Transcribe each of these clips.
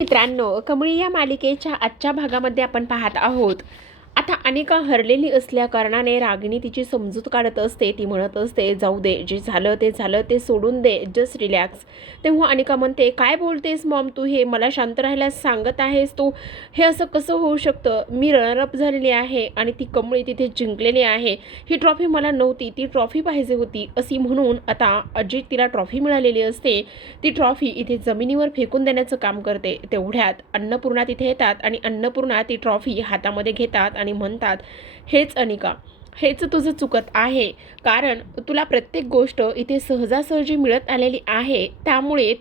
मित्रांनो, कमळी या मालिकेच्या आजच्या भागामध्ये आपण पाहत आहोत. आता अनिका हरलेली असल्या कारणाने रागिणी तिची समजूत काढत असते. ती म्हणत असते, जाऊ दे, जे झालं ते झालं, ते सोडून दे, जस्ट रिलॅक्स. तेव्हा अनिका म्हणते, काय बोलतेस मॉम तू? हे मला शांत राहायला सांगत आहेस तू? हे असं कसं होऊ शकतं? मी रनरअप झालेली आहे आणि ती कमळी तिथे जिंकलेली आहे. ही ट्रॉफी मला नव्हती, ती ट्रॉफी पाहिजे होती अशी म्हणून आता अजित तिला ट्रॉफी मिळालेली असते. ती ट्रॉफी इथे जमिनीवर फेकून देण्याचं काम करते. तेवढ्यात अन्नपूर्णा तिथे येतात आणि अन्नपूर्णा ती ट्रॉफी हातामध्ये घेतात आणि म्हणतात, हेच अनिका, हेच तुझं चुकत आहे. कारण तुला प्रत्येक गोष्ट इथे सहजासहजी मिळत आलेली आहे. त्यामुळे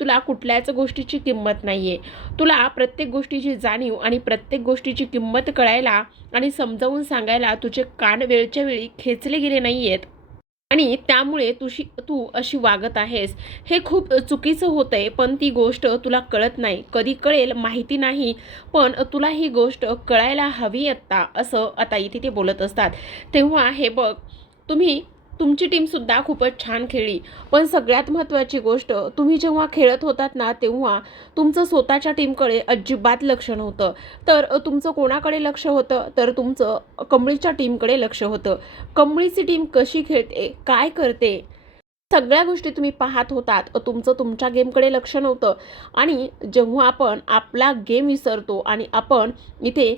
तुला कुठल्याच गोष्टीची किंमत नाही आहे. तुला प्रत्येक गोष्टीची जाणीव आणि प्रत्येक गोष्टीची किंमत कळायला आणि समजावून सांगायला तुझे कान वेळच्या वेळी खेचले गेले नाही आहेत. आणि त्यामुळे तू अशी वागत आहेस. हे खूप चुकीचं होतंय, पण ती गोष्ट तुला कळत नाही. कधी कळेल माहिती नाही, पण तुला ही गोष्ट कळायला हवी आत्ता, असं आता इथे ते बोलत असतात. तेव्हा हे बघ, तुमची टीमसुद्धा खूपच छान खेळली, पण सगळ्यात महत्त्वाची गोष्ट, तुम्ही जेव्हा खेळत होतात ना, तेव्हा तुमचं स्वतःच्या टीमकडे अजिबात लक्ष नव्हतं. तर तुमचं कोणाकडे लक्ष होतं? तर तुमचं कमळीच्या टीमकडे लक्ष होतं. कमळीची टीम कशी खेळते, काय करते, सगळ्या गोष्टी तुम्ही पाहत होतात. तुमचं तुमच्या गेमकडे लक्ष नव्हतं. आणि जेव्हा आपण आपला गेम विसरतो आणि आपण इथे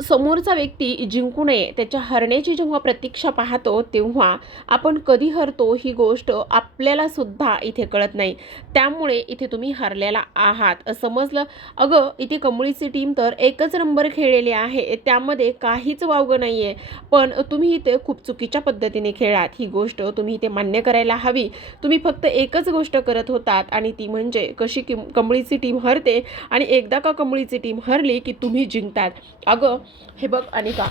समोरचा व्यक्ती जिंकू नये, त्याच्या हरण्याची जेव्हा प्रतीक्षा पाहतो, तेव्हा आपण कधी हरतो ही गोष्ट आपल्याला सुद्धा इथे कळत नाही. त्यामुळे इथे तुम्ही हरलेला आहात समजलं. अगं, इथे कमळीची टीम तर एकच नंबर खेळलेली आहे, त्यामध्ये काहीच वावगं नाही आहे. पण तुम्ही इथे खूप चुकीच्या पद्धतीने खेळात, ही गोष्ट तुम्ही इथे मान्य करायला हवी. तुम्ही फक्त एकच गोष्ट करत होतात आणि ती म्हणजे कशी कमळीची टीम हरते आणि एकदा का कमळीची टीम हरली की तुम्ही जिंकतात. अगं, हे बघ अनिका,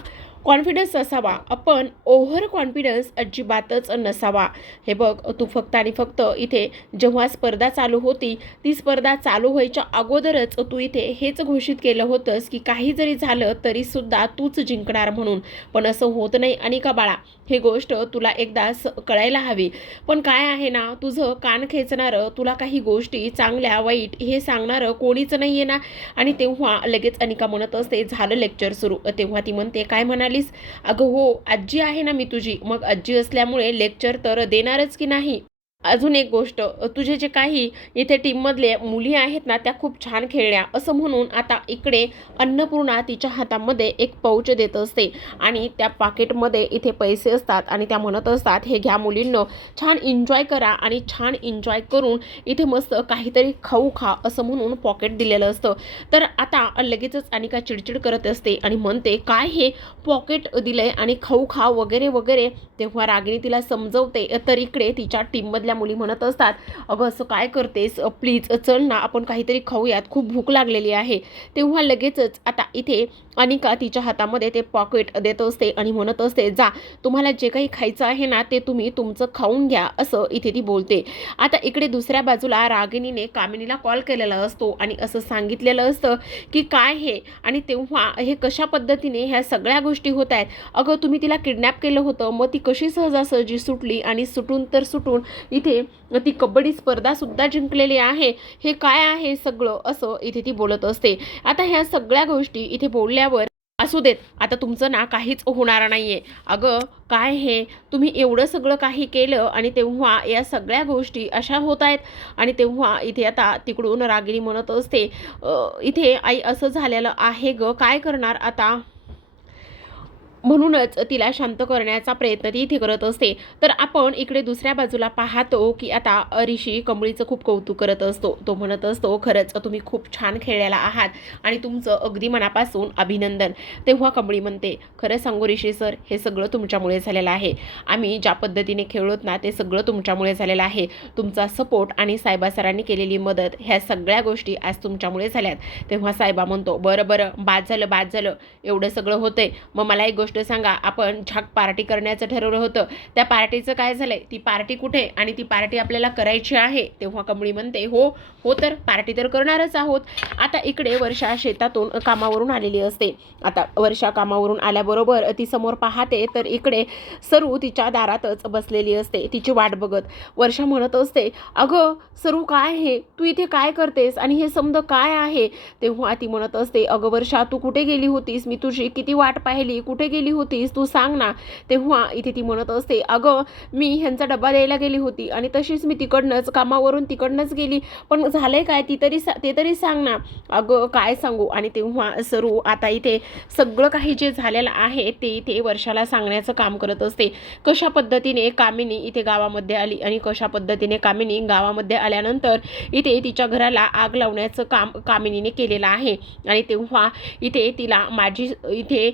कॉन्फिडन्स असावा, आपण ओव्हर कॉन्फिडन्स अजिबातच नसावा. हे बघ, तू फक्त आणि फक्त इथे जेव्हा स्पर्धा चालू होती, ती स्पर्धा चालू व्हायच्या अगोदरच तू इथे हेच घोषित केलं होतंस की काही जरी झालं तरीसुद्धा तूच जिंकणार म्हणून. पण असं होत नाही अनिका बाळा, ही गोष्ट तुला एकदा कळायला हवी. पण काय आहे ना, तुझं कान खेचणारं, तुला काही गोष्टी चांगल्या वाईट हे सांगणारं कोणीच नाही आहे ना. आणि तेव्हा लगेच अनिका म्हणत असते, झालं लेक्चर सुरू. तेव्हा ती म्हणते, काय म्हणालीस? अगं हो, आजी आहे ना मी तुझी, मग आजी असल्यामुळे लेक्चर तर देणारच की नाही. अजून एक गोष्ट, तुझे जे काही इथे टीममधले मुली आहेत ना, त्या खूप छान खेळल्या असं म्हणून आता इकडे अन्नपूर्णा तिच्या हातामध्ये एक पाऊच देत असते आणि त्या पाकिटमध्ये इथे पैसे असतात आणि त्या म्हणत असतात, हे घ्या मुलींनो, छान एन्जॉय करा आणि छान एन्जॉय करून इथे मस्त काहीतरी खाऊ खा असं म्हणून पॉकेट दिलेलं असतं. तर आता लगेचच अनिका चिडचिड करत असते आणि म्हणते, काय हे पॉकेट दिलंय आणि खाऊ खा वगैरे वगैरे. तेव्हा रागिणी तिला समजवते, तर इकडे तिच्या टीममधल्या मुली म्हणत असतात, अगं असं काय करतेस, प्लीज चल ना, आपण काहीतरी खाऊयात, खूप भूक लागलेली आहे. तेव्हा लगेचच आता इथे अनिका तिच्या हातामध्ये ते पॉकेट देत असते आणि म्हणत असते, जा, तुम्हाला जे काही खायचं आहे ना, ते तुम्ही तुमचं खाऊन घ्या, असं इथे ती बोलते. आता इकडे दुसऱ्या बाजूला रागिणीने कामिनीला कॉल केलेला असतो आणि असं सांगितलेलं असतं की काय हे, आणि तेव्हा हे कशा पद्धतीने ह्या सगळ्या गोष्टी होत आहेत. अगं, तुम्ही तिला किडनॅप केलं होतं, मग ती कशी सहजासहजी सुटली आणि सुटून इथे ती कबड्डी स्पर्धासुद्धा जिंकलेली आहे. हे काय आहे सगळं, असं इथे ती बोलत असते. आता ह्या सगळ्या गोष्टी इथे बोलल्यावर, असू देत, आता तुमचं ना काहीच होणार नाही आहे. अगं, काय हे, तुम्ही एवढं सगळं काही केलं आणि तेव्हा या सगळ्या गोष्टी अशा होत आहेत. आणि तेव्हा इथे आता तिकडून रागिणी म्हणत असते, इथे आई असं झालेलं आहे गं, काय करणार आता. म्हणूनच तिला शांत करण्याचा प्रयत्न ती इथे करत असते. तर आपण इकडे दुसऱ्या बाजूला पाहतो की आता ऋषी कमळीचं खूप कौतुक करत असतो. तो म्हणत असतो, खरंच तुम्ही खूप छान खेळलेला आहात आणि तुमचं अगदी मनापासून अभिनंदन. तेव्हा कमळी म्हणते, खरं सांगू ऋषी सर, हे सगळं तुमच्यामुळे झालेलं आहे. आम्ही ज्या पद्धतीने खेळलोत ना, ते सगळं तुमच्यामुळे झालेलं आहे. तुमचा सपोर्ट आणि साहेबा सरांनी केलेली मदत, ह्या सगळ्या गोष्टी आज तुमच्यामुळे झाल्यात. तेव्हा साहेबा म्हणतो, बरं बरं, बाद झालं, एवढं सगळं होतंय, मग मला एक गोष्ट गोष्ट सांगा, आपण झाक पार्टी करण्याचं ठरवलं होतं, त्या पार्टीचं काय झालंय? ती पार्टी कुठे? आणि ती पार्टी आपल्याला करायची आहे. तेव्हा कमळी म्हणते, हो हो, तर पार्टी तर करणारच आहोत. आता इकडे वर्षा शेतातून कामावरून आलेली असते. आता वर्षा कामावरून आल्याबरोबर ती समोर पाहते तर इकडे सरू तिच्या दारातच बसलेली असते, तिची वाट बघत. वर्षा म्हणत असते, अगं सरू, काय हे? तू इथे काय करतेस आणि हे समज काय आहे? तेव्हा ती म्हणत असते, अगं वर्षा, तू कुठे गेली होतीस? मी तुझी किती वाट पाहिली, कुठे गेली होतीस तू सांग ना. तेव्हा इथे ती म्हणत असते, अगं मी ह्यांचा डबा द्यायला गेली होती आणि तशीच मी तिकडनंच कामावरून तिकडनंच गेली, पण झालंय काय ते तरी सांग ना. अगं काय सांगू? आणि तेव्हा सरू आता इथे सगळं काही जे झालेलं आहे ते इथे वर्षाला सांगण्याचं काम करत असते. कशा पद्धतीने कामिनी इथे गावामध्ये आली आणि कशा पद्धतीने कामिनी गावामध्ये आल्यानंतर इथे तिच्या घराला आग लावण्याचं काम कामिनीने केलेलं आहे. आणि तेव्हा इथे तिला माझी इथे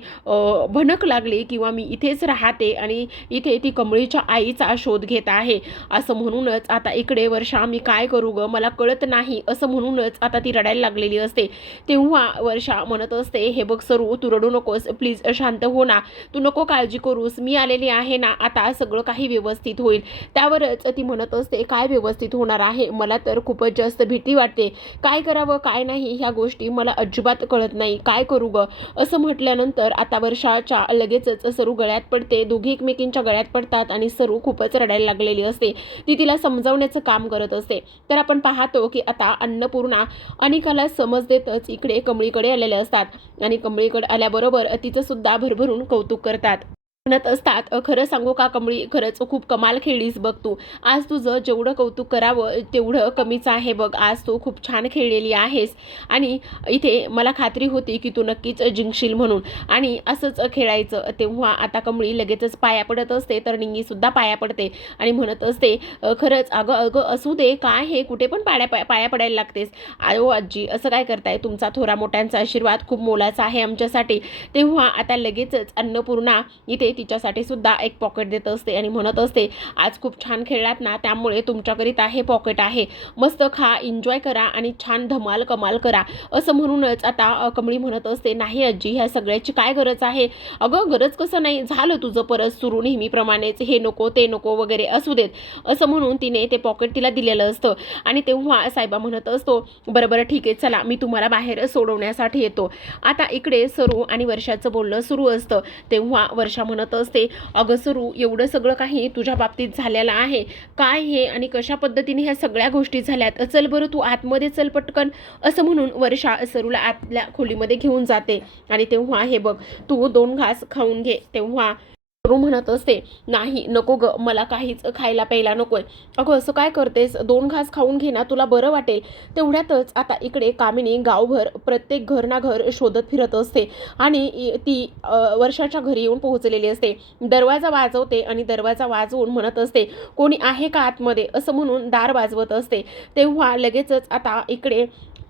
भनक लागली किंवा मी इथेच राहते आणि इथे ती कमळीच्या आईचा शोध घेत आहे, असं म्हणूनच आता इकडे वर्षा, मी काय करू ग, मला कळत नाही, असं म्हणूनच आता ती रडायला लागलेली असते. तेव्हा वर्षा म्हणत असते, हे बघ सरू, तू रडू नकोस, प्लीज शांत हो ना, तू नको काळजी करूस, मी आलेली आहे ना, आता सगळं काही व्यवस्थित होईल. त्यावरच ती म्हणत असते, काय व्यवस्थित होणार आहे? मला तर खूपच जास्त भीती वाटते, काय करावं काय नाही ह्या गोष्टी मला अजिबात कळत नाही, काय करू ग? असं म्हटल्यानंतर आता वर्षाच्या लगेचच सरू गळ्यात पडते, दोघी एकमेकींच्या गळ्यात पडतात आणि सरू खूपच रडायला लागलेली असते. ती तिला समजावण्याचं काम करत असते. तर आपण पाहतो की आता अन्नपूर्णा अनिकाला समज देतच इकडे कमळीकडे आलेले असतात आणि कमळीकडे आल्याबरोबर तिचं सुद्धा भरभरून कौतुक करतात. म्हणत असतात, खरं सांगू का कमळी, खरंच खूप कमाल खेळलीस बघ तू. आज तुझं जेवढं कौतुक करावं तेवढं कमीच आहे बघ. आज तू खूप छान खेळलेली आहेस आणि इथे मला खात्री होती की तू नक्कीच जिंकशील म्हणून, आणि असंच खेळायचं. तेव्हा आता कमळी लगेचच पाया पडत असते तर निंगीसुद्धा पाया पडते आणि म्हणत असते, खरंच अगं अगं असू दे, काय हे कुठे पण पाया पडायला लागतेस? आयो आजी, असं काय करताय? तुमचा थोरा मोठ्यांचा आशीर्वाद खूप मोलाचा आहे आमच्यासाठी. तेव्हा आता लगेचच अन्नपूर्णा इथे तिच्यासाठी सुद्धा एक पॉकेट देत असते आणि म्हणत असते, आज खूप छान खेळलात ना, त्यामुळे तुमच्याकरिता हे पॉकेट आहे, मस्त खा, एन्जॉय करा आणि छान धमाल कमाल करा. असं म्हणूनच आता कमळी म्हणत असते, नाही आजी, ह्या सगळ्याची काय गरज आहे? अगं गरज कसं नाही, झालं तुझं परत सुरू नेहमीप्रमाणेच, हे नको ते नको वगैरे, असू देत, असं म्हणून तिने ते पॉकेट तिला दिलेलं असतं. आणि तेव्हा साहेबा म्हणत असतो, बरं बरं ठीक आहे, चला मी तुम्हाला बाहेर सोडवण्यासाठी येतो. आता इकडे सरू आणि वर्षाचं बोलणं सुरू असतं. तेव्हा वर्षा म्हणत असते, अगं सरू, एवढं सगळं काही तुझ्या बाबतीत झालेलं आहे, काय हे आणि कशा पद्धतीने ह्या सगळ्या गोष्टी झाल्यात, चल बरं तू आतमध्ये चल पटकन. असं म्हणून वर्षा सरूला आतल्या खोलीमध्ये घेऊन जाते आणि तेव्हा हे बघ, तू 2 घास खाऊन घे. तेव्हा सरू म्हणत असते, नाही नको ग, मला काहीच खायला प्यायला नकोय. अगं असं काय करतेस, 2 घास खाऊन घे ना, तुला बरं वाटेल. तेवढ्यातच आता इकडे कामिनी गावभर प्रत्येक घर ना घर शोधत फिरत असते आणि ती वर्षाच्या घरी येऊन पोहोचलेली असते. दरवाजा वाजवते आणि दरवाजा वाजवून म्हणत असते, कोणी आहे का आतमध्ये? असं म्हणून दार वाजवत असते. तेव्हा लगेचच आता इकडे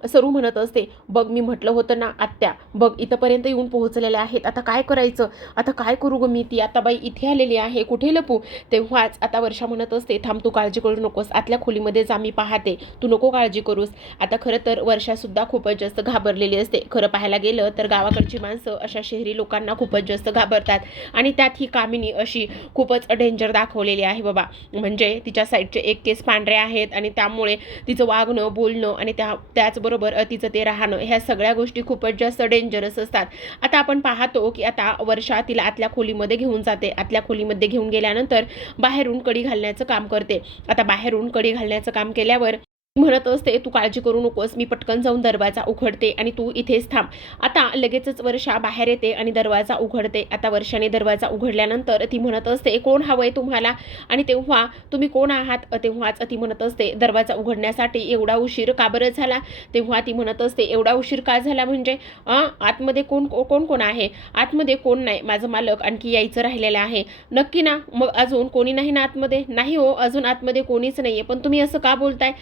सरू म्हणत असते, बघ मी म्हटलं होतं ना आत्या, बघ इथंपर्यंत येऊन पोहोचलेले आहेत, आता काय करायचं? आता काय करू ग मी? ती आता बाई इथे आलेली आहे, कुठे लपू? तेव्हाच आता वर्षा म्हणत असते, थांब, तू काळजी करू नकोस, आतल्या खोलीमध्ये जा, मी पाहते, तू नको काळजी करूस. आता खरं तर वर्षासुद्धा खूपच जास्त घाबरलेली असते. खरं पाहायला गेलं तर गावाकडची माणसं अशा शहरी लोकांना खूपच जास्त घाबरतात आणि त्यात ही कामिनी अशी खूपच डेंजर दाखवलेली आहे बाबा. म्हणजे तिच्या साईडचे एक केस पांढरे आहेत आणि त्यामुळे तिचं वागणं, बोलणं आणि त्याचबरोबर तिचं ते राहणं, ह्या सगळ्या गोष्टी खूपच जास्त डेंजरस असतात. आता आपण पाहतो की आता वर्षा तिला आतल्या खोलीमध्ये घेऊन जाते. आतल्या खोलीमध्ये घेऊन गेल्यानंतर बाहेरून कडी घालण्याचं काम करते. आता बाहेरून कडी घालण्याचं काम केल्यावर म्हणत असते, तू काळजी करू नकोस, मी पटकन जाऊन दरवाजा उघडते आणि तू इथेच थांब. आता लगेचच वर्षा बाहेर येते आणि दरवाजा उघडते. आता वर्षाने दरवाजा उघडल्यानंतर ती म्हणत असते, कोण हवंय तुम्हाला? आणि तेव्हा तुम्ही कोण आहात? तेव्हाच ती म्हणत असते, दरवाजा उघडण्यासाठी एवढा उशीर का बरं झाला? तेव्हा ती म्हणत असते, एवढा उशीर का झाला म्हणजे? आतमध्ये कोण कोण कोण आहे? आतमध्ये कोण नाही, माझं मालक आणखी यायचं राहिलेलं आहे. नक्की ना? मग अजून कोणी नाही ना आतमध्ये? नाही हो, अजून आतमध्ये कोणीच नाहीये. पण तुम्ही असं का बोलताय?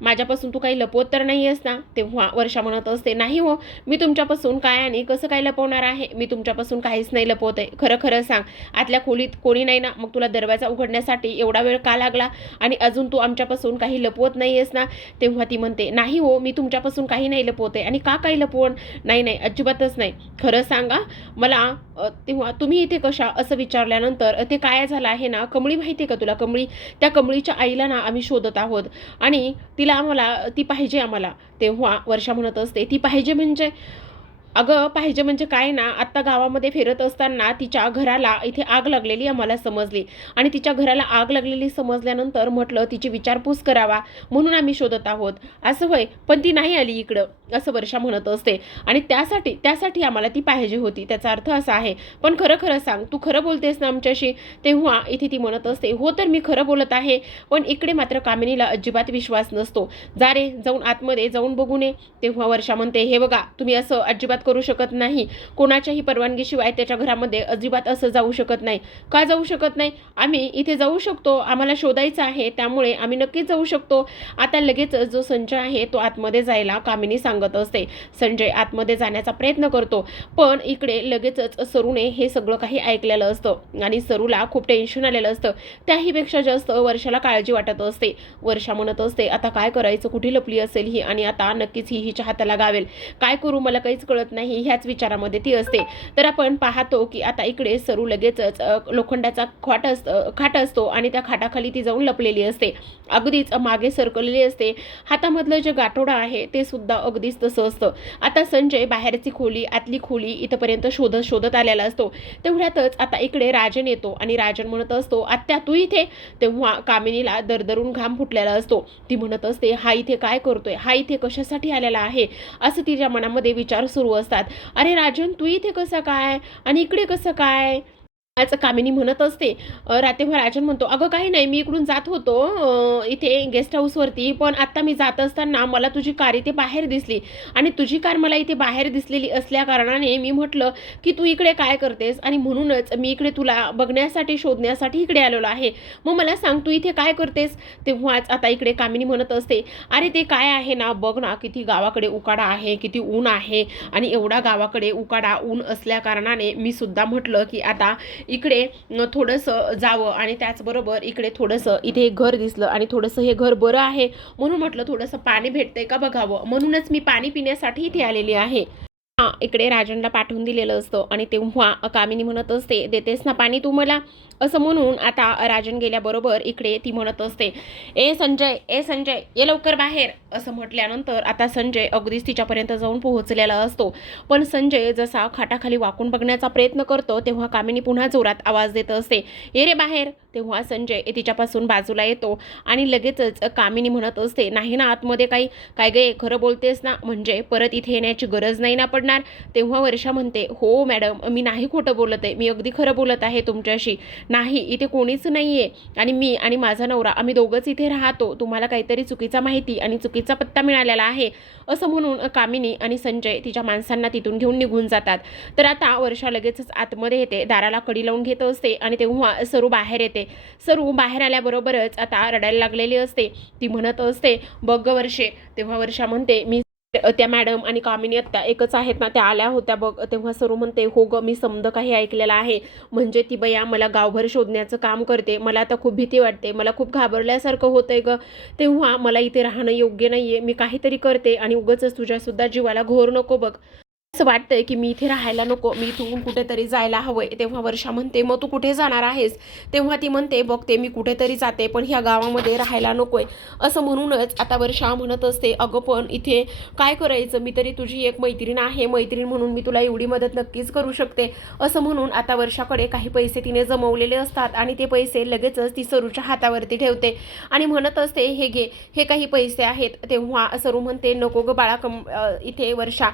माझ्यापासून तू काही लपवत तर नाही आहेस ना? तेव्हा वर्षा म्हणत असते, नाही हो, मी तुमच्यापासून काय आणि कसं काय लपवणार आहे? मी तुमच्यापासून काहीच नाही लपवत आहे. खरं खरं सांग, आतल्या खोलीत कोणी नाही ना? मग तुला दरवाजा उघडण्यासाठी एवढा वेळ का लागला? आणि अजून तू आमच्यापासून काही लपवत नाही आहेस ना? तेव्हा ती म्हणते, नाही हो, मी तुमच्यापासून काही नाही लपवत आहे. आणि का काही लपवण? नाही नाही, अजिबातच नाही. खरं सांगा, मला तेव्हा तुम्ही इथे कशा असं विचारल्यानंतर ते काय झालं आहे ना, कमळी माहिती आहे का तुला कमळी, त्या कमळीच्या आईला ना आम्ही शोधत आहोत आणि तिला आम्हाला ती पाहिजे आम्हाला. तेव्हा वर्षा म्हणत असते ती पाहिजे म्हणजे अगं पाहिजे म्हणजे काय ना, आत्ता गावामध्ये फिरत असताना तिच्या घराला इथे आग लागलेली आम्हाला समजली आणि तिच्या घराला आग लागलेली समजल्यानंतर म्हटलं तिची विचारपूस करावा म्हणून आम्ही शोधत आहोत. असं होय, पण ती नाही आली इकडं, असं वर्षा म्हणत असते आणि त्यासाठी आम्हाला ती पाहिजे होती. त्याचा अर्थ असा आहे. पण खरं खरं सांग, तू खरं बोलतेस ना आमच्याशी? तेव्हा इथे ती म्हणत असते हो तर मी खरं बोलत आहे, पण इकडे मात्र कामिनीला अजिबात विश्वास नसतो. जा रे जाऊन आतमध्ये जाऊन बघू नये. तेव्हा वर्षा म्हणते हे बघा तुम्ही असं अजिबात करू शकत नाही, कोणाच्याही परवानगीशिवाय त्याच्या घरामध्ये अजिबात असं जाऊ शकत नाही. का जाऊ शकत नाही? आम्ही इथे जाऊ शकतो, आम्हाला शोधायचं आहे त्यामुळे आम्ही नक्कीच जाऊ शकतो. आता लगेच जो संजय आहे तो आतमध्ये जायला कामिनी सांगत असते. संजय आतमध्ये जाण्याचा प्रयत्न करतो, पण इकडे लगेचच सरूने हे सगळं काही ऐकलेलं असतं आणि सरूला खूप टेन्शन आलेलं असतं. त्याहीपेक्षा जास्त वर्षाला काळजी वाटत असते. वर्षा म्हणत असते आता काय करायचं, कुठे लपली असेल ही आणि आता नक्कीच ही हिच्या हाताला गावेल. काय करू मला काहीच कळत नाही, ह्याच विचारामध्ये ती असते. तर आपण पाहतो की आता इकडे सरू लगेचच लोखंडाचा खाट असतो आणि त्या खाटाखाली ती जाऊन लपलेली असते. अगदीच मागे सरकलेली असते. हातामधलं जे गाठोडं आहे ते सुद्धा अगदीच तसं असतं. आता संजय बाहेरची खोली आतली खोली इथपर्यंत शोधत आलेला असतो. तेवढ्यातच आता इकडे राजन येतो आणि राजन म्हणत असतो आत्या तू इथे. तेव्हा कामिनीला दरदरून घाम फुटलेला असतो. ती म्हणत असते हा इथे काय करतोय, हा इथे कशासाठी आलेला आहे, असं तिच्या मनामध्ये विचार सुरू असतात. अरे राजन तू इथे कसं काय आणि इकडे कसं काय, असं कामिनी म्हणत असते. तेव्हा राजन म्हणतो अगं काही नाही, मी इकडून जात होतो इथे गेस्ट हाऊसवरती, पण आत्ता मी जात असताना मला तुझी कार इथे बाहेर दिसली आणि तुझी कार मला इथे बाहेर दिसलेली असल्या कारणाने मी म्हटलं की तू इकडे काय करतेस आणि म्हणूनच मी इकडे तुला बघण्यासाठी शोधण्यासाठी इकडे आलेलो आहे. मग मला सांग तू इथे काय करतेस. तेव्हाच आता इकडे कामिनी म्हणत असते अरे ते काय आहे ना, बघ ना किती गावाकडे उकाडा आहे, किती ऊन आहे आणि एवढा गावाकडे उकाडा ऊन असल्या कारणाने मी सुद्धा म्हटलं की आता इकडे थोडंसं जावं आणि त्याचबरोबर इकडे थोडंसं इथे एक घर दिसलं आणि थोडंसं हे घर बरं आहे म्हणून म्हटलं थोडंसं पाणी भेटतंय का बघावं, म्हणूनच मी पाणी पिण्यासाठी इथे आलेली आहे. इकडे राजनला पाठवून दिलेलं असतं आणि तेव्हा कामिनी म्हणत असते देतेस ना पाणी तू मला, असं म्हणून आता राजन गेल्याबरोबर इकडे ती म्हणत असते ए संजय ये लवकर बाहेर, असं म्हटल्यानंतर आता संजय अगदीच तिच्यापर्यंत जाऊन पोहोचलेला असतो. पण संजय जसा खाटाखाली वाकून बघण्याचा प्रयत्न करतो तेव्हा कामिनी पुन्हा जोरात आवाज देत असते ये रे बाहेर. तेव्हा संजय तिच्यापासून बाजूला येतो आणि लगेचच कामिनी म्हणत असते नाही ना आतमध्ये काही, काय गे खरं बोलतेस ना, म्हणजे परत इथे येण्याची गरज नाही ना पडणार. तेव्हा वर्षा म्हणते हो मॅडम मी नाही खोटं बोलत आहे, मी अगदी खरं बोलत आहे तुमच्याशी. नाही इथे कोणीच नाही आहे आणि मी आणि माझा नवरा आम्ही दोघंच इथे राहतो, तुम्हाला काहीतरी चुकीचा माहिती आणि चुकीचा पत्ता मिळालेला आहे, असं म्हणून कामिनी आणि संजय तिच्या माणसांना तिथून घेऊन निघून जातात. तर आता वर्षा लगेचच आतमध्ये येते, दाराला कडी लावून घेत असते आणि तेव्हा सरू बाहेर येते. सरू बाहेर आल्याबरोबरच आता रडायला लागलेली असते. ती म्हणत असते बघ ग वर्षे. तेव्हा वर्षा म्हणते मी त्या मॅडम आणि कामिनी आत्या एकच आहेत ना, त्या आल्या होत्या बघ. तेव्हा सरू म्हणते हो ग मी समद काही ऐकलेलं आहे, म्हणजे ती बया मला गावभर शोधण्याचं काम करते, मला आता खूप भीती वाटते, मला खूप घाबरल्यासारखं होतंय ग. तेव्हा मला इथे राहणं योग्य नाहीये, मी काहीतरी करते आणि उगाचच तुझ्यासुद्धा जीवाला घोर नको बघ, असं वाटतंय की मी इथे राहायला नको, मी इथून कुठेतरी जायला हवंय. तेव्हा वर्षा म्हणते मग तू कुठे जाणार आहेस. तेव्हा ती म्हणते बघते मी कुठेतरी जाते पण ह्या गावामध्ये राहायला नकोय, असं म्हणूनच आता वर्षा म्हणत असते अगं पण इथे काय करायचं, मी तरी तुझी एक मैत्रीण आहे, मैत्रीण म्हणून मी तुला एवढी मदत नक्कीच करू शकते, असं म्हणून आता वर्षाकडे काही पैसे तिने जमवलेले असतात आणि ते पैसे लगेचच ती सरूच्या हातावरती ठेवते आणि म्हणत असते हे घे हे काही पैसे आहेत. तेव्हा सरू म्हणते नको ग बाळा इथे वर्षा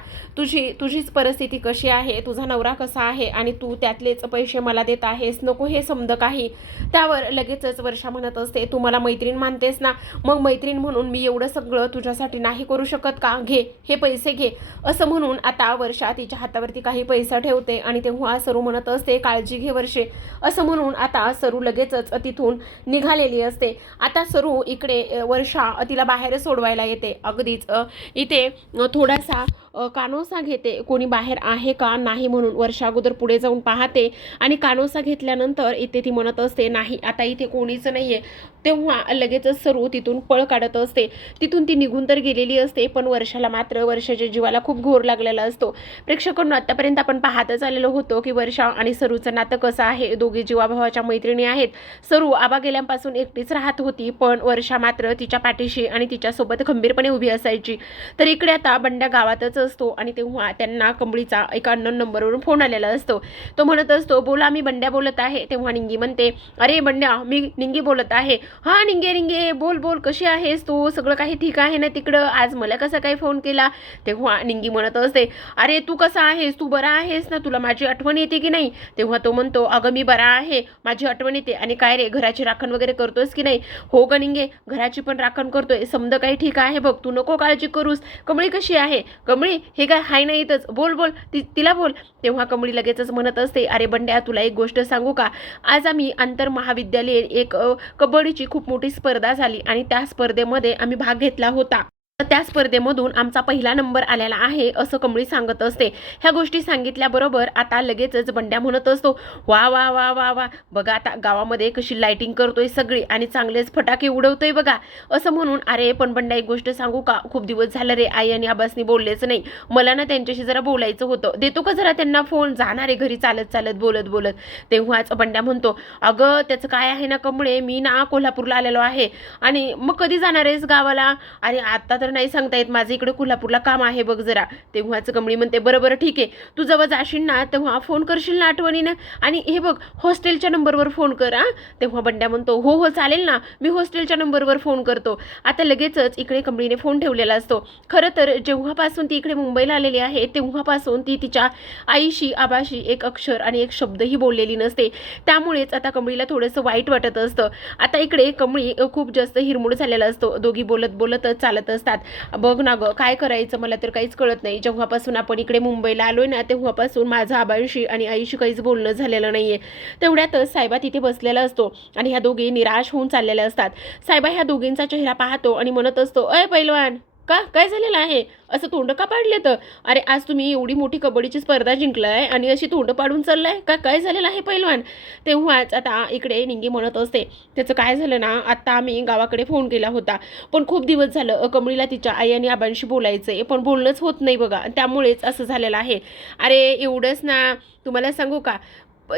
तुझीच परिस्थिती कशी आहे, तुझा नवरा कसा आहे आणि तू त्यातलेच पैसे मला देत आहेस, नको हे समज काही. त्यावर लगेचच वर्षा म्हणत असते तू मला मैत्रीण मानतेस ना, मग मैत्रीण म्हणून मी एवढं सगळं तुझ्यासाठी नाही करू शकत का, घे हे पैसे घे, असं म्हणून आता वर्षा तिच्या हातावरती काही पैसा ठेवते आणि तेव्हा सरू म्हणत असते काळजी घे वर्षे, असं म्हणून आता सरू लगेचच तिथून निघालेली असते. आता सरू इकडे वर्षा तिला बाहेर सोडवायला येते. अगदीच इथे थोडासा कानोसा घेते, कोणी बाहेर आहे का नाही म्हणून. वर्षा अगोदर पुढे जाऊन पाहते आणि कानोसा घेतल्यानंतर इथे ती म्हणत असते, नाही आता इथे कोणीच नाही आहे. तेव्हा लगेचच सरू तिथून पळ काढत असते. तिथून ती निघून तर गेलेली असते, पण वर्षाला मात्र वर्षाच्या जीवाला खूप घोर लागलेला असतो. प्रेक्षकांनो, आतापर्यंत आपण पाहतच आलेलो होतो की वर्षा आणि सरूचं नातं कसं आहे. दोघे जीवाभावाच्या मैत्रिणी आहेत. सरू आबा गेल्यापासून एकटीच राहत होती, पण वर्षा मात्र तिच्या पाठीशी आणि तिच्यासोबत खंबीरपणे उभी असायची. तर इकडे आता बंड्या गावातच असतो आणि तेव्हा त्यांना कंबळीचा एका अननोन नंबरवरून फोन आलेला असतो. तो म्हणत असतो, बोला मी बंड्या बोलत आहे. तेव्हा निंगी म्हणते, अरे बंड्या, मी निंगी बोलत आहे. हा निंगे निंगे, बोल बोल, कशी आहेस तू, सगळं काही ठीक आहे ना तिकडं, आज मला कसा काय फोन केला. तेव्हा निंगी म्हणत असते, अरे तू कसा आहेस, तू बरा आहेस ना, तुला माझी आठवण येते की नाही. तेव्हा तो म्हणतो, अगं मी बरा आहे, माझी आठवण येते. आणि काय रे, घराची राखण वगैरे करतोयस की नाही. हो ग निंगे, घराची पण राखण करतोय, समजा काही ठीक आहे बघ, तू नको काळजी करूस. कमळी कशी आहे. कमळी हे काय हाय नाही इथंच, बोल बोल, तिला बोल. तेव्हा कमळी लगेचच म्हणत असते, अरे बंड्या तुला एक गोष्ट सांगू का, आज आम्ही आंतर महाविद्यालय एक कबड्डीची खूप मोठी स्पर्धा झाली आणि त्या स्पर्धेमध्ये आम्ही भाग घेतला होता. त्या स्पर्धेमधून आमचा पहिला नंबर आलेला आहे असं कमळी सांगत असते. ह्या गोष्टी सांगितल्याबरोबर आता लगेचच बंड्या म्हणत असतो, वा वा वा वा वा, बघा आता गावामध्ये कशी लाइटिंग करतोय सगळी आणि चांगलेच फटाके उडवतोय बघा, असं म्हणून. अरे पण बंड्या एक गोष्ट सांगू का, खूप दिवस झालं रे आई आणि आबासनी बोललेच नाही, मला ना त्यांच्याशी जरा बोलायचं होतं, देतो का जरा त्यांना फोन, जाणार आहे घरी चालत चालत बोलत बोलत. तेव्हाच बंड्या म्हणतो, अगं त्याचं काय आहे ना कमळे, मी ना कोल्हापूरला आलेलो आहे आणि मग कधी जाणार आहेस गावाला. अरे आता तर नाही सांगता येत, माझं इकडे कोल्हापूरला काम आहे बघ जरा. तेव्हाच कमळी म्हणते, बरं बरं ठीक आहे, तू जेव्हा जाशील ना तेव्हा फोन करशील ना आठवणीनं, आणि हे बघ हॉस्टेलच्या नंबरवर फोन कर हा. तेव्हा बंड्या म्हणतो, हो हो चालेल ना, मी हॉस्टेलच्या नंबरवर फोन करतो. आता लगेचच इकडे कमळीने फोन ठेवलेला असतो. खरं तर जेव्हापासून ती इकडे मुंबईला आलेली आहे तेव्हापासून ती तिच्या आईशी आबाशी एक अक्षर आणि एक शब्दही बोललेली नसते. त्यामुळेच आता कमळीला थोडंसं वाईट वाटत असतं. आता इकडे कमळी खूप जास्त हिरमूड झालेला असतो. दोघी बोलत बोलतच चालत असतात. बघ ना गं, काय करायचं मला तर काहीच कळत नाही. जेव्हापासून आपण इकडे मुंबईला आलोय ना तेव्हापासून माझं आबांशी आणि आईशी काहीच बोलणं झालेलं नाहीये. तेवढ्यातच साहेबा तिथे बसलेला असतो आणि ह्या दोघी निराश होऊन चाललेल्या असतात. साहेबा ह्या दोघींचा चेहरा पाहतो आणि म्हणत असतो, अय पैलवान, का काय झालेलं आहे, असं तोंड का पाडले तर. अरे आज तुम्ही एवढी मोठी कबड्डीची स्पर्धा जिंकलाय आणि अशी तोंड पाडून चाललाय का, काय झालेलं आहे पैलवान. तेव्हाच आता इकडे निंगी म्हणत असते, त्याचं काय झालं ना, आत्ता आम्ही गावाकडे फोन केला होता, पण खूप दिवस झालं कमळीला तिच्या आई आणि आबांशी बोलायचंय, पण बोलणंच होत नाही बघा, त्यामुळेच असं झालेलं आहे. अरे एवढंच ना, तुम्हाला सांगू का.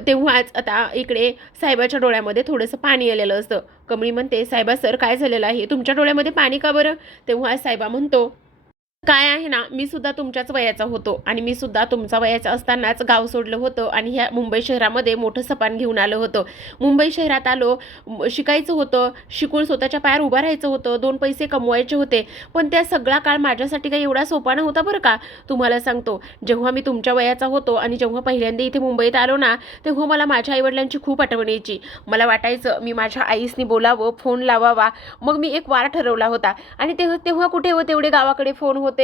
तेव्हाच आता इकडे साहेबाच्या डोळ्यामध्ये थोडंसं पाणी आलेलं असतं. कमळी म्हणते, साहेबा सर काय झालेलं आहे, तुमच्या डोळ्यामध्ये पाणी का बरं. तेव्हा साहेबा म्हणतो, काय आहे ना, मी सुद्धा तुमच्याच वयाचा होतो आणि मी सुद्धा तुमचा वयाचा असतानाच गाव सोडलं होतं आणि ह्या मुंबई शहरामध्ये मोठं सपान घेऊन आलं होतं. मुंबई शहरात आलो, शिकायचं होतं, शिकून स्वतःच्या पायावर उभं राहायचं होतं, 2 पैसे कमवायचे होते, पण त्या सगळा काळ माझ्यासाठी काही एवढा सोपा नव्हता बरं का. तुम्हाला सांगतो, जेव्हा मी तुमच्या वयाचा होतो आणि जेव्हा पहिल्यांदा इथे मुंबईत आलो ना तेव्हा मला माझ्या आईवडिलांची खूप आठवण यायची. मला वाटायचं मी माझ्या आईसनी बोलावं, फोन लावावा. मग मी एक वार ठरवला होता आणि तेव्हा कुठे हो तेवढे गावाकडे फोन होते.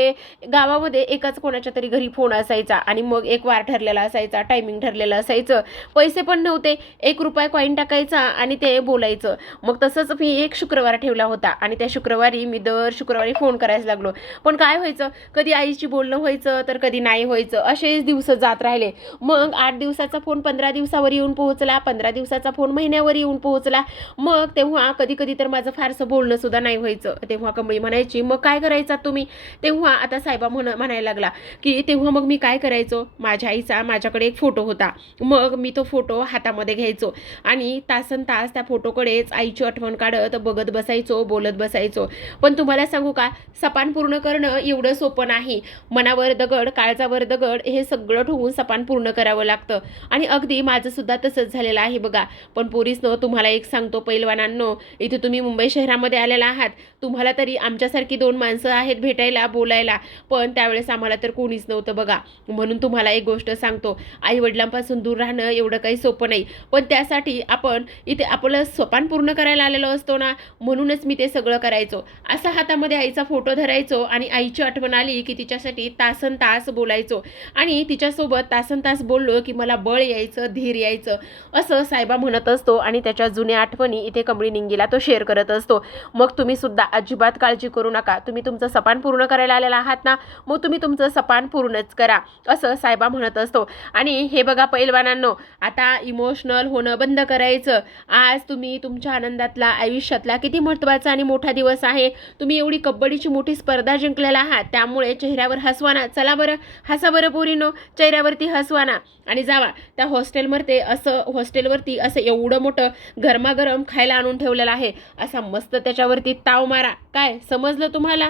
गावामध्ये एकाच कोणाच्या तरी घरी फोन असायचा आणि मग एक वार ठरलेला असायचा, टायमिंग ठरलेलं असायचं, पैसे पण नव्हते, 1 रुपया कॉईन टाकायचा आणि ते बोलायचं. मग तसंच मी एक शुक्रवार ठेवला होता आणि त्या शुक्रवारी मी दर शुक्रवारी फोन करायला लागलो. पण काय व्हायचं, कधी आईची बोलणं व्हायचं तर कधी नाही व्हायचं, असेच दिवस जात राहिले. मग 8 दिवसाचा फोन 15 दिवसावर येऊन पोहोचला, 15 दिवसाचा फोन महिन्यावर येऊन पोहोचला. मग तेव्हा कधी कधी तर माझं फारसं बोलणं सुद्धा नाही व्हायचं. तेव्हा कमळी म्हणायची, मग काय करायचा तुम्ही. तेव्हा आता साहेबा म्हणायला लागला की तेव्हा मग मी काय करायचो, माझ्या आईचा माझ्याकडे एक फोटो होता, मग मी तो फोटो हातामध्ये घ्यायचो आणि तासन तास त्या फोटोकडेच आईची आठवण काढत बघत बसायचो, बोलत बसायचो. पण तुम्हाला सांगू का, सपान पूर्ण करणं एवढं सोपं नाही. मनावर दगड, काळजावर दगड, हे सगळं ठेवून सपान पूर्ण करावं लागतं आणि अगदी माझं सुद्धा तसंच झालेलं आहे बघा. पण पोरीसनो, तुम्हाला एक सांगतो पैलवानांनो, इथे तुम्ही मुंबई शहरामध्ये आलेला आहात, तुम्हाला तरी आमच्यासारखी 2 माणसं आहेत भेटायला, बोलायला, पण त्यावेळेस आम्हाला तर कोणीच नव्हतं बघा. म्हणून तुम्हाला एक गोष्ट सांगतो, आई वडिलांपासून दूर राहणं एवढं काही सोपं नाही, पण त्यासाठी आपण इथे आपलं सोपान पूर्ण करायला आलेलो असतो ना, म्हणूनच मी ते सगळं करायचो. असा हातामध्ये आईचा फोटो धरायचो आणि आईची आठवण आली की तिच्यासाठी तासन तास बोलायचो आणि तिच्यासोबत तासन तास बोललो की मला बळ यायचं, धीर यायचं, असं साहेबा म्हणत असतो आणि त्याच्या जुन्या आठवणी इथे कमळी निंगीला तो शेअर करत असतो. मग तुम्ही सुद्धा अजिबात काळजी करू नका, तुम्ही तुमचं सपान पूर्ण करायला करायला आलेला आहात ना, मग तुम्ही तुमचं सपान पूर्णच करा, असं साहेबा म्हणत असतो. आणि हे बघा पैलवानांनो, आता इमोशनल होणं बंद करायचं. आज तुम्ही तुमच्या आनंदातला, आयुष्यातला किती महत्त्वाचा आणि मोठा दिवस आहे. तुम्ही एवढी कबड्डीची मोठी स्पर्धा जिंकलेला आहात, त्यामुळे चेहऱ्यावर हसवाना. चला बरं, हसा बरं पोरींनो, चेहऱ्यावरती हसवाना आणि जावा त्या हॉस्टेलवरती असं एवढं मोठं गरमागरम खायला आणून ठेवलेलं आहे, असा मस्त त्याच्यावरती ताव मारा. काय समजलं तुम्हाला?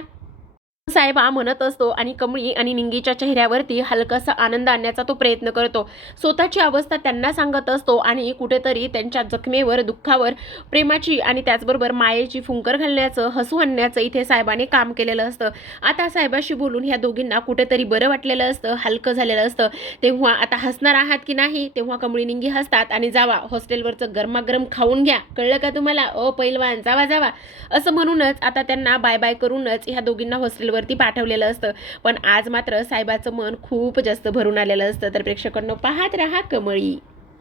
साहेबा म्हणत असतो आणि कमळी आणि निंगीच्या चेहऱ्यावरती हलकासा आनंद आणण्याचा तो प्रयत्न करतो. स्वतःची अवस्था त्यांना सांगत असतो आणि कुठेतरी त्यांच्या जखमेवर, दुःखावर प्रेमाची आणि त्याचबरोबर मायेची फुंकर घालण्याचं, हसू आणण्याचं इथे साहेबाने काम केलेलं असतं. आता साहेबाशी बोलून ह्या दोघींना कुठेतरी बरं वाटलेलं असतं, हलकं झालेलं असतं. तेव्हा आता हसणार आहात की नाही, तेव्हा कमळी निंगी हसतात आणि जावा हॉस्टेलवरचं गरमागरम खाऊन घ्या, कळलं का तुम्हाला? पैलवान जावा जावा, असं म्हणूनच आता त्यांना बाय बाय करूनच ह्या दोघींना हॉस्टेलवरती पाठवलेलं असतं. पण आज मात्र साहेबाचं मन खूप जास्त भरून आलेलं असतं. तर प्रेक्षकांनो, पाहत रहा कमळी.